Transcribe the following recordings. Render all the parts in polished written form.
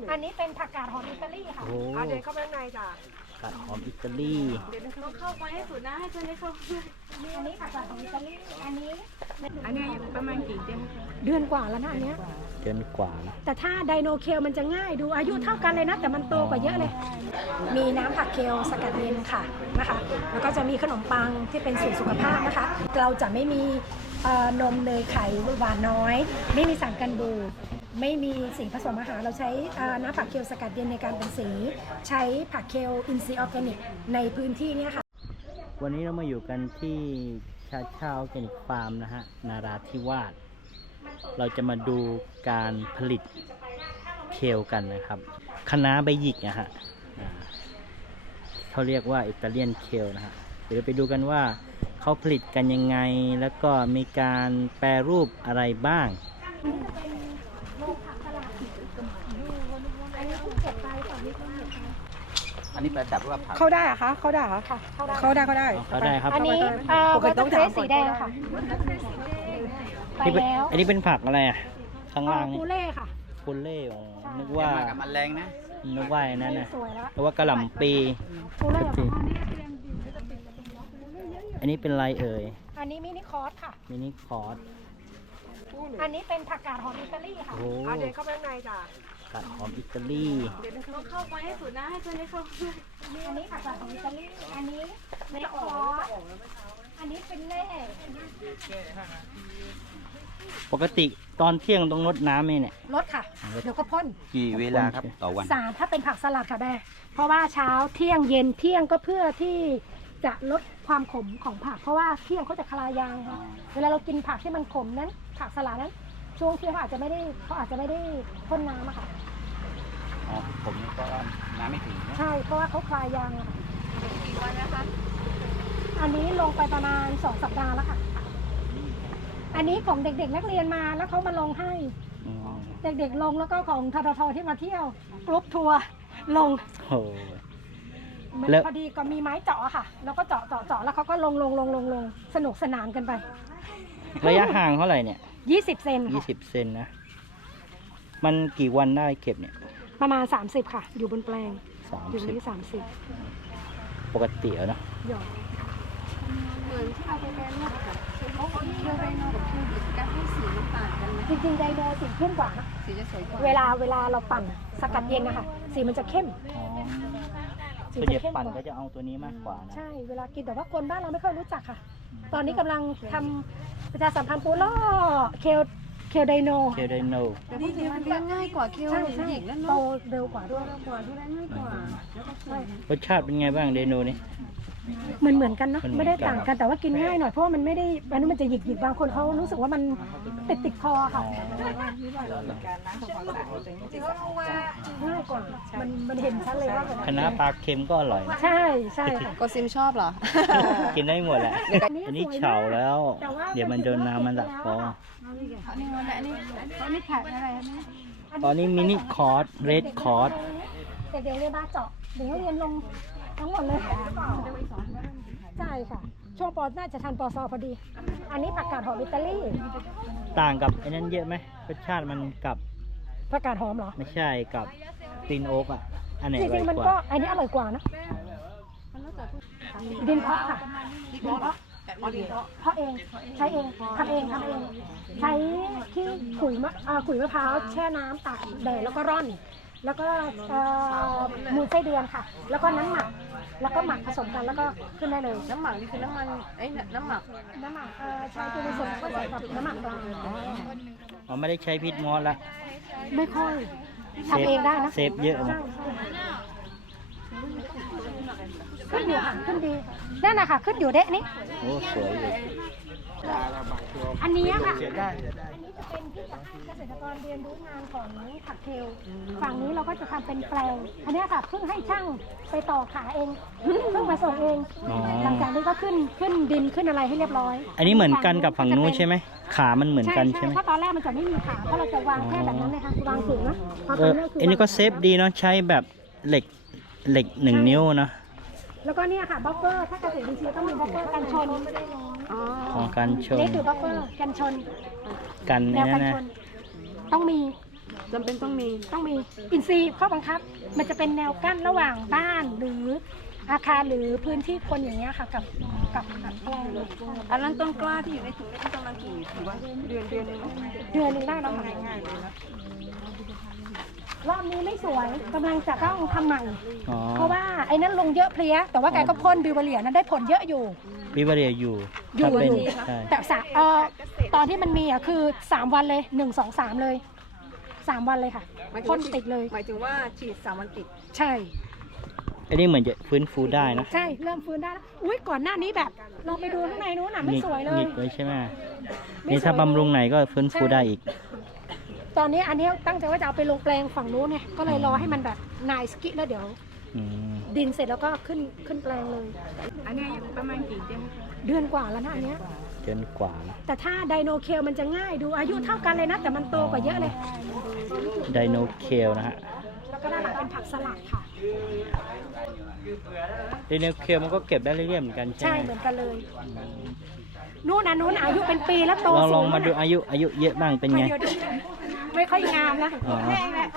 อันนี้เป็นผักกาดหอมอิตาลีค่ะเดินเข้าไปข้างในจ้ะผักกาดหอมอิตาลีต้องเข้าไปให้สุดนะให้เพื่อนได้เข้าด้วยอันนี้ผักกาดหอมอิตาลีอันนี้ประมาณกี่เดือนเดือนกว่าแล้วนะอันเนี้ยเดือนกว่านะแต่ถ้าไดโนเคลมันจะง่ายดูอายุเท่ากันเลยนะแต่มันโตกว่าเยอะเลย มีน้ำผักเคลสกัดเย็นค่ะนะคะแล้วก็จะมีขนมปังที่เป็นสูตรสุขภาพนะคะ เราจะไม่มีนมเนยไข่หวานน้อย ไม่มีสารกันบูดไม่มีสีผสมอาหารเราใช้น้ำผักเคลสกัดเย็นในการเป็นสี ใช้ผักเคลอินทรีย์ออร์แกนิกในพื้นที่นี้ค่ะวันนี้เรามาอยู่กันที่ชาเช่าออร์แกนิกฟาร์มนะฮะนาราธิวาสเราจะมาดูการผลิตเคลกันนะครับคะน้าใบหยิกนะฮะเขาเรียกว่าอิตาเลียนเคลนะฮะเดี๋ยวไปดูกันว่าเขาผลิตกันยังไงแล้วก็มีการแปรรูปอะไรบ้างอันนี้แปลจับว่าผักเข้าได้อะคะเข้าได้เหรอค่ะเข้าได้เข้าได้เข้าได้เขาได้ครับอันนี้วอเตอร์เกรสสีแดงค่ะไปนี่เป็นแล้วอันนี้เป็นผักอะไรอ่ะข้างล่างนี่ปูเล่ค่ะปุเล่อ๋อนึกว่าว่ากับมันแรงนะนึกว่าอันนั้นนะสวยแล้วนึกว่ากระหล่ำปีปูเล่ค่ะอันนี้เป็นอะไรเอ่ยอันนี้มินิคอร์สค่ะมินิคอร์สอันนี้เป็นผักกาดหอมอิตาลีค่ะโอ้เดินเข้าไปข้างในจ้ะผักกาดหอมอิตาลีต้องเข้าไปให้สุดนะให้เพื่อนได้เข้าด้วยอันนี้ผักกาดหอมอิตาลีอันนี้มินิคอร์สอันนี้เป็นเล่ปกติตอนเที่ยงต้องรดน้ำไหมเนี่ยรสค่ะ เดี๋ยวก็พ่นกี่เวลาครับต่อวัน 3ถ้าเป็นผักสลัดค่ะแม่เพราะว่าเช้าเที่ยงเย็นเที่ยงก็เพื่อที่จะลดความขมของผัก เพราะว่าเที่ยงเขาจะคลายยางค่ะเวลาเรากินผักที่มันขมนั้นผักสลัดนั้น ช่วงเที่ยงเขาอาจจะไม่ได้พ่นน้ำอะค่ะอ๋อ ผมก็น้ำไม่ถึงนะใช่เพราะว่าเขาคลายยางอะค่ะกี่วันนะคะอันนี้ลงไปประมาณ2 สัปดาห์แล้วค่ะ อันนี้ของเด็กๆนักเรียนมาแล้วเขามาลงให้อืมเด็กๆลงแล้วก็ของทททที่มาเที่ยวกรุ๊ปทัวร์ลงโอ้ยมันแล้วพอดีก็มีไม้เจาะค่ะ แล้วก็เจาะแล้วเขาก็ลงสนุกสนานกันไประยะห่างเท่าไหร่เนี่ย 20 เซนค่ะ 20 เซนนะ มันกี่วันได้เก็บเนี่ยประมาณ30ค่ะ อยู่บนแปลงอยู่ที่ 30 ปกติอะเนาะหยอดเหมือนที่เราไปแปลรูปค่ะเขาเคี่ยวไดโนกับคิวบิดการให้สีมันต่างกันไหมจริงๆไดโนสีเข้มกว่านะสีจะสวยกว่าเวลาเราปั่นสกัดเย็นนะคะสีมันจะเข้มอ๋อสีส่วนใหญ่จะเข้มปั่นกว่าก็จะเอาตัวนี้มากกว่านะใช่เวลากินแต่ว่าคนบ้านเราไม่ค่อยรู้จักค่ะ ตอนนี้กำลังทำประชาสัมพันธ์ปูล่อเคลไดโนเคไดโนนี่มันเลี้ยงง่ายกว่าคิวใช่หญิงนั่นโตเนาะเร็วกว่าด้วยกว่าดูแลง่ายกว่าใช่รสชาติเป็นไงบ้างไดโนนี่เหมือนกันเนาะมันเหมือนไม่ได้ต่างกันแต่ว่ากินง่ายหน่อยเพราะว่ามันไม่ได้อันนี้มันจะหยิกบางคนเขารู้สึกว่ามันติดคอค่ะง่ายกว่ามันเห็นชัดเลยว่าคณะปลาเค็มก็อร่อยนะใช่ค่ะก็ซิมชอบเหรอกินได้หมดแหละ อันนี้เฉาแล้วแต่ว่าเดี๋ยวมันโดนน้ำมันดับคอนี่แขกอะไรนะตอนนี้มินิคอร์สเรดคอร์สเด็กๆเรียนบ้านเจาะเด็กนักเรียนลงทั้งหมดเลยใช่ค่ะ ช่วงปน่าจะทันปซพอดี อันนี้ผักกาดหอมอิตาลีต่างกับไอ้นั้นเยอะไหมรสชาติมันกับผักกาดหอมเหรอไม่ใช่กับกรีนโอ๊กอ่ะ อันไหนจอร่ริอง ยๆมันกก็ว่าอันนี้อร่อยกว่านะดินเพาะค่ะดินเพาะเพาะเองใช้เองทำเองใช้ที่ขุยมะพร้าวแช่น้ำตากแดดแล้วก็ร่อน แล้วก็มูลไส้เดือนค่ะ แล้วก็น้ำหมักแล้วก็หมักผสมกันแล้วก็ขึ้นได้เลยน้ำหมักนี่คือน้ำมันน้ำหมักน้ำหมักใช้ตัวผสมผสมกับน้ำหมักปลาอ๋อไม่ได้ใช้พิษมอสละไม่ค่อยทำเองได้นะเซฟเยอะใช่นะขึ้นอยู่ค่ะขึ้นดีนั่นนะคะขึ้นอยู่เดะนี่โอ้สวยอยู่อันนี้ค่ะอันนี้จะเป็นที่จะให้เกษตรกรเรียนรู้งานของผักเคลฝั่งนี้เราก็จะทำเป็นแปลงอันนี้ค่ะเพิ่งให้ช่างไปต่อขาเองเพิ่งมาส่งเองอ๋อหลังจากนี้ก็ขึ้นดินขึ้นอะไรให้เรียบร้อยอันนี้เหมือนกันกับฝั่งนู้นใช่ไหม ขามันเหมือนกันใช่ไหมเพราะตอนแรกมันจะไม่มีขาเพราะเราจะวางแค่แบบนั้นเลยค่ะวางสูงนะพอตเออนอนี้คืออันนี้ก็เซฟดีเนาะ ใช้แบบเหล็ก1 นิ้วนะแล้วก็เนี่ยค่ะบัฟเฟอร์ถ้าเกษตรอินทรีย์ต้องมีบัฟเฟอร์กันชนของการชนนี่คือบัฟเฟอร์กันชนกันแนนี่วกันนะชนต้องมีจำเป็นต้องมีอินทรีย์ข้อบังคับ มันจะเป็นแนวกั้นระหว่างบ้านหรืออาคารหรือพื้นที่คนอย่างเงี้ยค่ะกับแปลงอันนั้นต้นกล้าที่อยู่ในถุงนี้ประมาณกี่ถือว่าเดือนนึงเดือนหนึงได้แล้วค่ะง่ายเลยนะรอบนี้ไม่สวยกำลังจะต้องทำใหม่อ๋อเพราะว่าไอ้นั้นลงเยอะเพลี้ยแต่ว่าแกก็พ่นบิวเบอเรียนั้นได้ผลเยอะอยู่วิวาเรียอยู่อยู่ถ้าเป็นอยู่ใช่แต่ตอนที่มันมีคือ3 วันเลย1 2 3เลย3 วันเลยค่ะพ่นติดเลยหมายถึงว่าฉีด3 วันติดใช่อันนี้เหมือนจะฟื้นฟูได้นะใช่เริ่มฟื้นได้แล้วอุ้ยก่อนหน้านี้แบบลองไปดูข้างในนู้นน่ะไม่สวยเลหยงิกเลยใช่ไหมไม่นี่ถ้าสวยเลยบำรุงไหนก็ฟื้นฟูได้อีกตอนนี้อันนี้ตั้งใจว่าจะเอาไปลงแปลงฝั่งนู้นไงก็เลยรอให้มันแบบนายสกิแล้วเดี๋ยวอืมดินเสร็จแล้วก็ขึ้นแปลงเลยอันนี้ประมาณกี่เดือนกว่าแล้วนะอันเนี้ยเกินกว่านะแต่ถ้าไดโนเคลมันจะง่ายดูอายุเท่ากันเลยนะแต่มันโตกว่าเยอะเลยไดโนเคลนะฮะแล้วก็ด้านหลังเป็นผักสลัดค่ะไดโนเคลมันก็เก็บได้เรื่อยๆเหมือนกันใช่ใช่ไหมเหมือนกันเลยนู่นอายุเป็นปีแล้วโตเราลสูองงมาดูอายุเยอะบ้างเป็นไงเดี๋ยวดูไม่ค่อยงามนะอ๋อ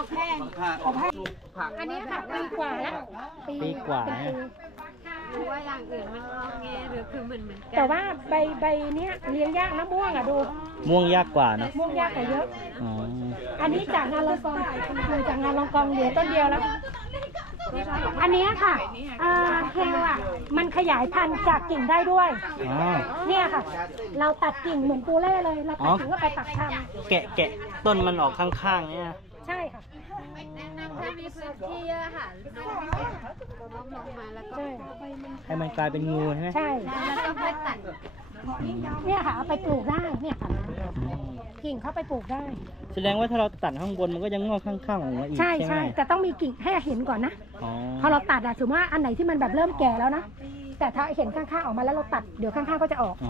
อันนี้ค่ะปีกว่าแล้วปีกว่าเป็นปีหรือว่าอย่างอื่นมันงอแงหรือคือเหมือนกันแต่ว่าใบเนี้ยเลี้ยงยากนะม่วงอ่ะดูม่วงยากกว่าเนอะม่วงยากกว่าเยอะอ๋ออันนี้จากงานลองกองคือจากงานลองกองเหลือต้นเดียวแล้ว อันนี้ค่ะเคลอ่ะมันขยายพันธุ์จากกิ่งได้ด้วยอ๋อเนี่ยค่ะ เราตัดกิ่งเหมือนปูเล่เลย เราตัดกิ่งก็ไปปักทแกะต้นมันออกข้างๆเนี่ยำใช่ค่ะถ้ามีพื้นที่เยอะค่ะน้องลงมาแล้วก็ใช่ให้มันกลายเป็นงูใช่ไหมใช่แล้วก็ค่อยตัดเนี่ยค่ะเอาไปปลูกได้เนี่ยค่ะอืมกิ่งเขาไปปลูกได้แสดงว่าถ้าเราตัดข้างบนมันก็ยังงอกข้างๆออกมาอีกใช่ใช่ไหมใช่แต่ต้องมีกิ่งให้เห็นก่อนนะอ๋อพอเราตัดอะถือว่าอันไหนที่มันแบบเริ่มแก่แล้วนะ แต่ถ้าเห็นข้างๆออกมาแล้วเราตัดเดี๋ยวข้างๆก็จะออกอ๋อ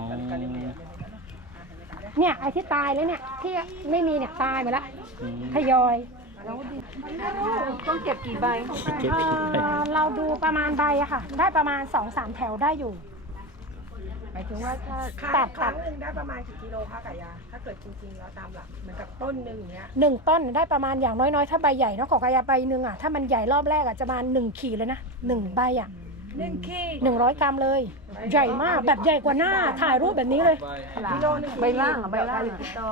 เนี่ยไอ้ที่ตายแล้วเนี่ยที่ไม่มีเนี่ยตายไปแล้วอืมทยอยต้องเก็บกี่ใบเก็บเราดูประมาณใบอะค่ะ ได้ประมาณ 2-3 แถวได้อยู่หมายถึงว่าถ้าตัดครั้งหนึ่งได้ประมาณกี่กิโลคะกะยา ถ้าเกิดจริงๆแล้วตามหลักเหมือนกับต้นหนึ่งอย่างเงี้ย 1 ต้นได้ประมาณอย่างน้อยๆ ถ้าใบใหญ่เนาะของกายาใบหนึ่งอะถ้ามันใหญ่รอบแรกอะจะประมาณ1 ขีดเลยนะ1 ใบอะ100 กรัมเลย ใหญ่มากแบบใหญ่กว่าหน้าถ่ายรูปแบบนี้เลยใบล่างอ่ะใบล่าง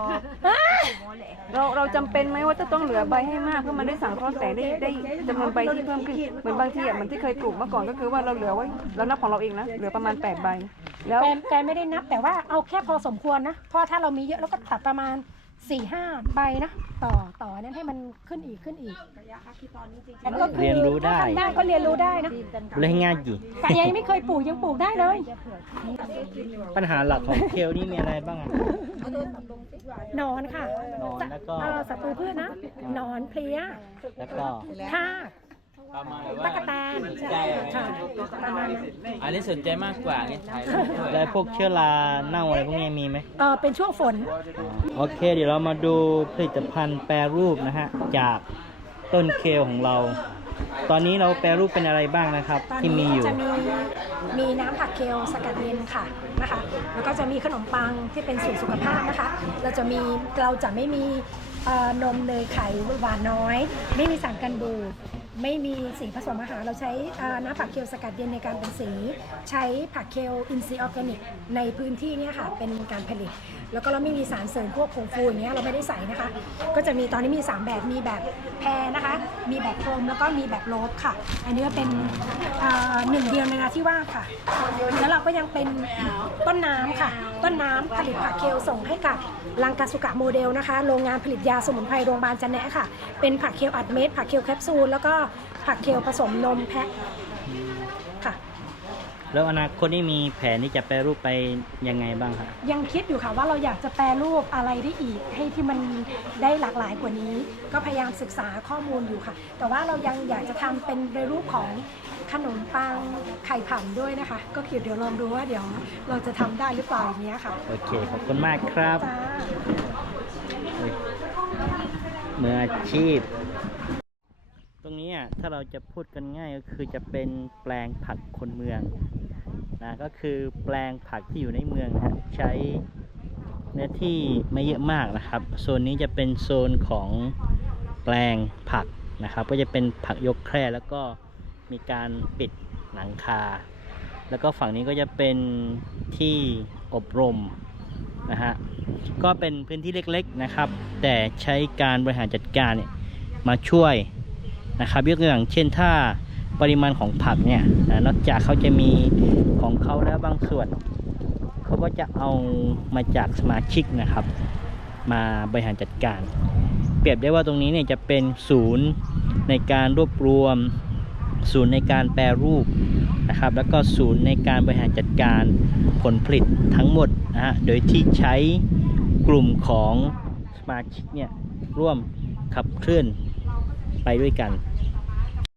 เราจำเป็นไหมว่าจะต้องเหลือใบให้มากเพื่อมันได้สังเคราะห์แสงได้จำนวนใบที่เพิ่มขึ้นเหมือนบางทีอ่ะมันที่เคยปลูกเมื่อก่อนก็คือว่าเราเหลือไว้เรานับของเราเองนะเหลือประมาณ8 ใบแล้วแกไม่ได้นับแต่ว่าเอาแค่พอสมควรนะ เพราะถ้าเรามีเยอะเราก็ตัดประมาณ 4-5 ใบนะ ต่อนั้นให้มันขึ้นอีกแล้วก็คือเรียนรู้ได้ถ้าทำได้ก็เรียนรู้ได้นะเล่นง่ายจีแต่ยังไม่เคยปลูกยังปลูกได้เลยปัญหาหลักของเคลนี่มีอะไรบ้างอะหนอนค่ะหนอนแล้วก็ศัตรูพืชนะหนอนเพลี้ยแล้วก็ทากตะกแตนใช่ค่ะประมาณนั้นอันนี้สนใจมากกว่านี่ไทยแล้วพวกเชื้อราเน่าอะไรพวกนี้มีไหมเป็นช่วงฝนโอเค เดี๋ยวเรามาดูผลิตภัณฑ์แปรรูปนะฮะจากต้นเคลของเรา ตอนนี้เราแปรรูปเป็นอะไรบ้างนะครับตอนที่มีนี้อยู่จะมีน้ำผักเคลสกัดเย็นค่ะนะคะ แล้วก็จะมีขนมปังที่เป็นสูตรสุขภาพนะคะ เราจะไม่มีนมเนยไข่หวานน้อย ไม่มีสารกันบูดไม่มีสีผสมอาหารเราใช้น้ำผักเคลสกัดเย็นในการเป็นสี ใช้ผักเคลอินทรีย์ออร์แกนิกในพื้นที่เนี่ยค่ะเป็นการผลิต แล้วก็เราไม่มีสารเสริมพวกผงฟูอย่างเงี้ยเราไม่ได้ใส่นะคะ ก็จะมีตอนนี้มี3แบบมีแบบแพรนะคะ มีแบบกลมแล้วก็มีแบบโลบค่ะ อันนี้ก็เป็นหนึ่งเดียวในนราธิวาสค่ะ แล้วเราก็ยังเป็นต้นน้ำค่ะ ต้นน้ำผลิตผักเคลส่งให้กับลังกาสุกะโมเดลนะคะโรงงานผลิตยาสมุนไพรโรงพยาบาลจันแนะค่ะ เป็นผักเคลอัดเม็ดผักเคลแคปซูลแล้วก็ผักเคลผสมนมแพะค่ะแล้วอนาคตนี่มีแผนที่จะแปรรูปไปยังไงบ้างครับยังคิดอยู่ค่ะว่าเราอยากจะแปรรูปอะไรได้อีกให้ที่มันได้หลากหลายกว่านี้ ก็พยายามศึกษาข้อมูลอยู่ค่ะ แต่ว่าเรายังอยากจะทำเป็นในรูปของขนมปังไข่ผำด้วยนะคะ ก็คือเดี๋ยวลองดูว่าเดี๋ยวเราจะทำได้หรือเปล่าอย่างเงี้ยค่ะโอเค ขอบคุณมากครับจ้ามืออาชีพ ตรงนี้ถ้าเราจะพูดกันง่ายก็คือจะเป็นแปลงผักคนเมืองนะก็คือแปลงผักที่อยู่ในเมืองนะใช้เนื้อที่ไม่เยอะมากนะครับโซนนี้จะเป็นโซนของแปลงผักนะครับ ก็จะเป็นผักยกแคร่แล้วก็มีการปิดหลังคา แล้วก็ฝั่งนี้ก็จะเป็นที่อบรมนะฮะก็เป็นพื้นที่เล็กๆนะครับ แต่ใช้การบริหารจัดการเนี่ยมาช่วยนะครับยกตัวอย่างเช่นถ้าปริมาณของผักเนี่ยนอกจากเขาจะมีของเขาแล้วบางส่วนเขาก็จะเอามาจากสมาชิกนะครับมาบริหารจัดการเปรียบได้ว่าตรงนี้เนี่ยจะเป็นศูนย์ในการรวบรวมศูนย์ในการแปรรูปนะครับแล้วก็ศูนย์ในการบริหารจัดการผลผลิตทั้งหมดนะฮะโดยที่ใช้กลุ่มของสมาชิกเนี่ยร่วมขับเคลื่อนไปด้วยกัน